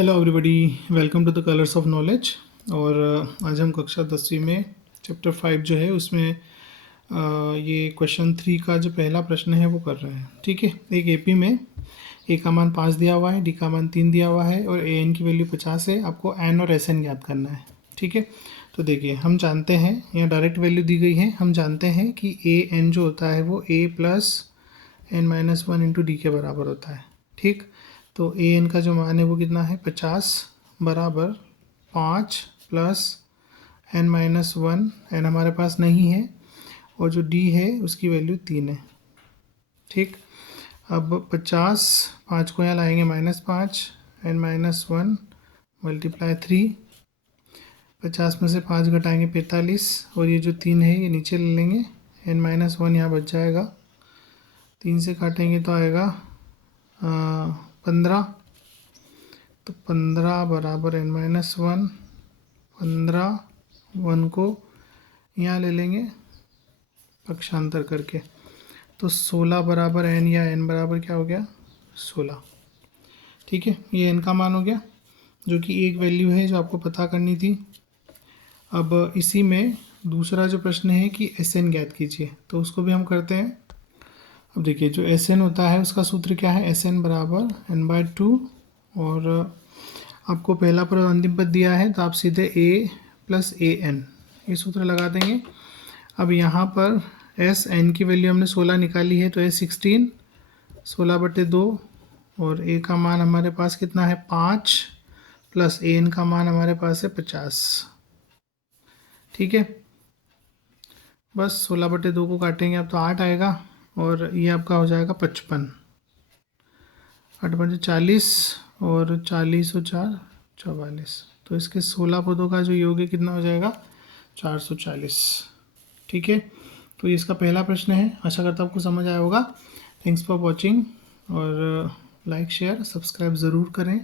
Hello everybody, welcome to the colours of knowledge. और आज हम कक्षा 10वीं में चैप्टर 5 जो है उसमें ये क्वेश्चन 3 का जो पहला प्रश्न है वो कर रहे हैं। ठीक है, एक एपी में ए का मान 5 दिया हुआ है, डी का मान 3 दिया हुआ है और ए एन की वैल्यू 50 है। आपको एन और एस एन ज्ञात करना है। ठीक है, तो देखिए हम जानते हैं, यहाँ डायरेक्ट वैल्यू दी गई है। हम जानते हैं कि ए एन जो होता है वो A plus N minus 1 into D के बराबर होता है। ठीक, तो ए एन का जो मान है वो कितना है 50 बराबर 5 प्लस एन माइनस 1। एन हमारे पास नहीं है और जो डी है उसकी वैल्यू 3 है। ठीक, अब 50 5 को यहाँ लाएंगे -5, एन माइनस 1 मल्टीप्लाई 3, 50 में से 5 घटाएंगे 45 और ये जो 3 है ये नीचे ले लेंगे। एन माइनस 1 यहाँ बच जाएगा, 3 से काटेंगे तो आएगा 15। तो 15 बराबर एन माइनस 1, 15 1 को यहाँ ले लेंगे पक्षांतर करके, तो 16 बराबर एन या एन बराबर क्या हो गया 16। ठीक है, ये एन का मान हो गया जो कि एक वैल्यू है जो आपको पता करनी थी। अब इसी में दूसरा जो प्रश्न है कि एस एन ज्ञात कीजिए, तो उसको भी हम करते हैं। अब देखिए जो एस एन होता है उसका सूत्र क्या है, एस एन बराबर एन बाई 2। और आपको पहला पद अंतिम पद दिया है तो आप सीधे ए प्लस ए एन ये सूत्र लगा देंगे। अब यहाँ पर एस एन की वैल्यू हमने 16 निकाली है तो एस 16, 16/2 और ए का मान हमारे पास कितना है 5 प्लस ए एन का मान हमारे पास है 50। ठीक है, बस 16/2 को काटेंगे अब तो 8 आएगा और ये आपका हो जाएगा 55। 8 5 40 और 40 और 4 44। तो इसके 16 पदों का जो योग है कितना हो जाएगा 440। ठीक है, तो ये इसका पहला प्रश्न है। आशा करता हूँ आपको समझ आया होगा। थैंक्स फॉर वॉचिंग और लाइक शेयर सब्सक्राइब ज़रूर करें।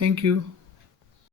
Thank you.